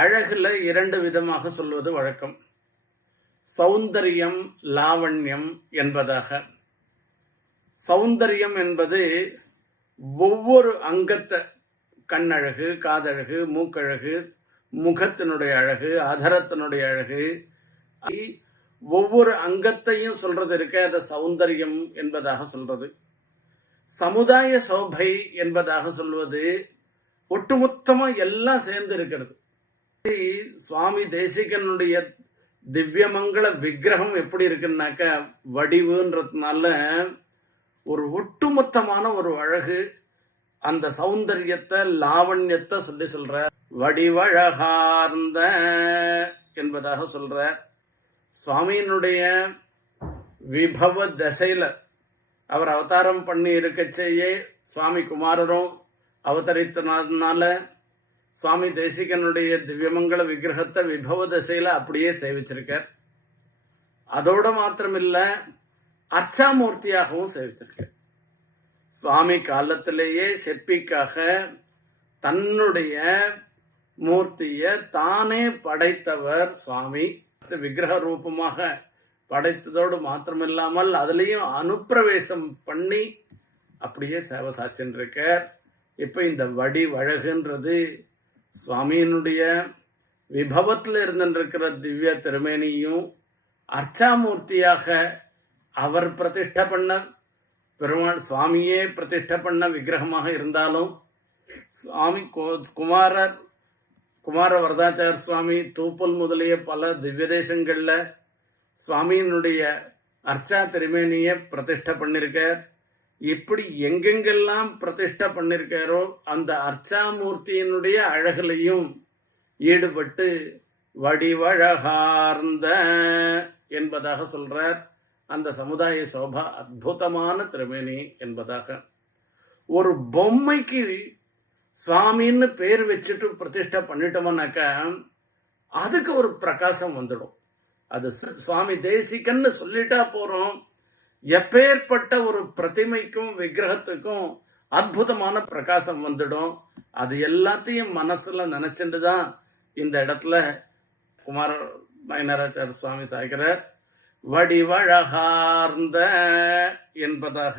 அழகுல இரண்டு விதமாக சொல்வது வழக்கம். சௌந்தரியம், லாவண்யம் என்பதாக. சௌந்தரியம் என்பது ஒவ்வொரு அங்கத்தை, கண்ணழகு, காதழகு, மூக்கழகு, முகத்தினுடைய அழகு, அதரத்தினுடைய அழகு, ஒவ்வொரு அங்கத்தையும் சொல்றது இருக்க, அதை சௌந்தரியம் என்பதாக சொல்றது. சமுதாய சோபை என்பதாக சொல்வது ஒட்டுமொத்தமா எல்லாம் சேர்ந்து இருக்கிறது. சுவாமி தேசிகனுடைய திவ்யமங்கள விக்கிரகம் எப்படி இருக்குன்னாக்க, வடிவுன்றதுனால ஒரு ஒட்டுமொத்தமான ஒரு அழகு, அந்த சௌந்தரியத்தை, லாவண்யத்தை சொல்ற. வடிவழகார்ந்த என்பதாக சொல்ற. சுவாமியினுடைய விபவ தசையில அவர் அவதாரம் பண்ணி இருக்கச்சேயே சுவாமி குமாரரும் அவதரித்தனால சுவாமி தேசிகனுடைய திவ்யமங்கள விக்கிரகத்தை விபவ தசையில அப்படியே சேவிச்சிருக்கார். அதோட மாத்திரமில்ல, அர்ச்சாமூர்த்தியாகவும் சேவிச்சிருக்கார். சுவாமி காலத்திலேயே சிற்பிக்காக தன்னுடைய மூர்த்திய தானே படைத்தவர் சுவாமி. விக்கிரக ரூபமாக படைத்ததோடு மாத்திரமில்லாமல் அதுலேயும் அனுப்பிரவேசம் பண்ணி அப்படியே சேவை சாட்சின்றிருக்கார். இப்போ இந்த வடிவழகுன்றது சுவாமியினுடைய விபவத்தில் இருந்துருக்கிற திவ்ய திருமேனியும் அர்ச்சாமூர்த்தியாக அவர் பிரதிஷ்டை பண்ண பெருமாள், சுவாமியே பிரதிஷ்டை பண்ண விக்கிரகமாக இருந்தாலும், சுவாமி குமார வரதாச்சார சுவாமி, தூப்பல் முதலிய பல திவ்ய தேசங்களில் சுவாமியினுடைய அர்ச்சா திருமேனியை பிரதிஷ்டை பண்ணியிருக்கார். இப்படி எங்கெங்கெல்லாம் பிரதிஷ்டை பண்ணியிருக்காரோ அந்த அர்ச்சாமூர்த்தியினுடைய அழகுலையும் ஈடுபட்டு வடிவழகார்ந்த என்பதாக சொல்றார். அந்த சமுதாய சோபா அற்புதமான திருமேனி என்பதாக. ஒரு பொம்மைக்கு சுவாமின்னு பேர் வச்சுட்டு பிரதிஷ்டை பண்ணிட்டோம்னாக்கா அதுக்கு ஒரு பிரகாசம் வந்துடும். அது சுவாமி தேசிகன்னு சொல்லிட்டா போறோம். எப்பேற்பட்ட ஒரு பிரதிமைக்கும் விக்கிரகத்துக்கும் அற்புதமான பிரகாசம் வந்துடும். அது எல்லாத்தையும் மனசுல நினைச்சுட்டு தான் இந்த இடத்துல குமார மைனராச்சார சுவாமி சாய்க்கிறார். வடிவழகார்ந்த என்பதாக